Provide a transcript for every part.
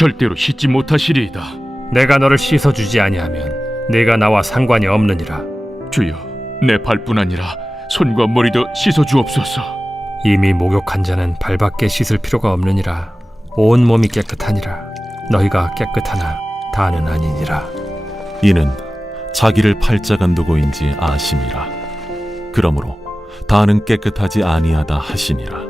절대로 씻지 못하시리이다. 내가 너를 씻어 주지 아니하면 네가 나와 상관이 없느니라. 주여, 내 발뿐 아니라 손과 머리도 씻어 주옵소서. 이미 목욕한 자는 발밖에 씻을 필요가 없느니라. 온 몸이 깨끗하니라. 너희가 깨끗하나 다는 아니니라. 이는 자기를 팔자가 누구인지 아심이라 그러므로 다는 깨끗하지 아니하다 하시니라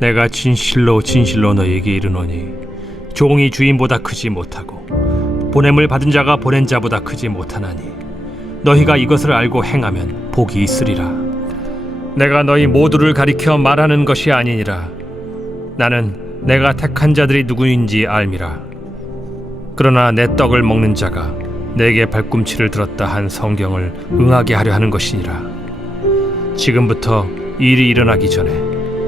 내가 진실로 진실로 너희에게 이르노니 종이 주인보다 크지 못하고 보냄을 받은 자가 보낸 자보다 크지 못하나니 너희가 이것을 알고 행하면 복이 있으리라. 내가 너희 모두를 가리켜 말하는 것이 아니니라. 나는 내가 택한 자들이 누구인지 알미라. 그러나 내 떡을 먹는 자가 내게 발꿈치를 들었다 한 성경을 응하게 하려 하는 것이니라. 지금부터 일이 일어나기 전에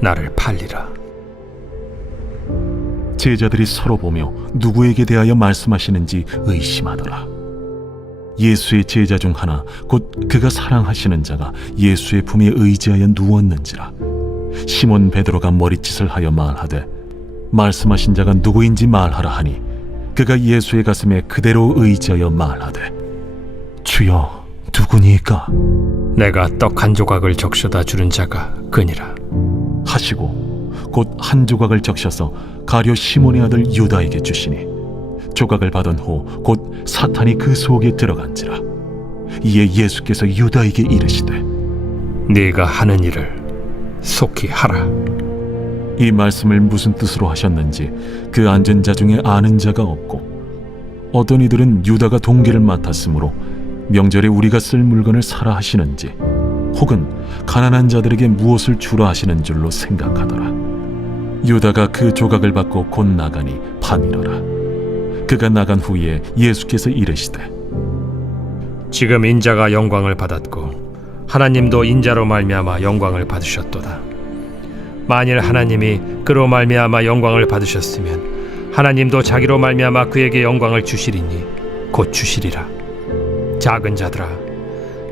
나를 팔리라. 제자들이 서로 보며 누구에게 대하여 말씀하시는지 의심하더라. 예수의 제자 중 하나 곧 그가 사랑하시는 자가 예수의 품에 의지하여 누웠는지라. 시몬 베드로가 머리짓을 하여 말하되 말씀하신 자가 누구인지 말하라 하니 그가 예수의 가슴에 그대로 의지하여 말하되 주여 누구니까 내가 떡 한 조각을 적셔다 주는 자가 그니라. 하시고 곧 한 조각을 적셔서 가룟 시몬의 아들 유다에게 주시니 조각을 받은 후 곧 사탄이 그 속에 들어간지라 이에 예수께서 유다에게 이르시되 네가 하는 일을 속히 하라. 이 말씀을 무슨 뜻으로 하셨는지 그 앉은 자 중에 아는 자가 없고 어떤 이들은 유다가 동계를 맡았으므로 명절에 우리가 쓸 물건을 사라 하시는지 혹은 가난한 자들에게 무엇을 주라 하시는 줄로 생각하더라 유다가 그 조각을 받고 곧 나가니 밤이러라 그가 나간 후에 예수께서 이르시되 지금 인자가 영광을 받았고 하나님도 인자로 말미암아 영광을 받으셨도다. 만일 하나님이 그로 말미암아 영광을 받으셨으면 하나님도 자기로 말미암아 그에게 영광을 주시리니 곧 주시리라. 작은 자들아,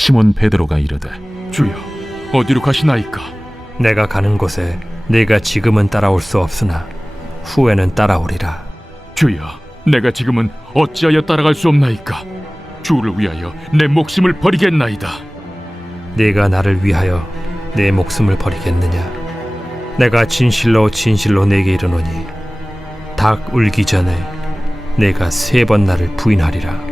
시몬 베드로가 이르되 주여 어디로 가시나이까? 내가 가는 곳에 네가 지금은 따라올 수 없으나 후에는 따라오리라. 주여 내가 지금은 어찌하여 따라갈 수 없나이까? 주를 위하여 내 목숨을 버리겠나이다. 네가 나를 위하여 내 목숨을 버리겠느냐? 내가 진실로 진실로 내게 이르노니 닭 울기 전에 내가 세 번 나를 부인하리라.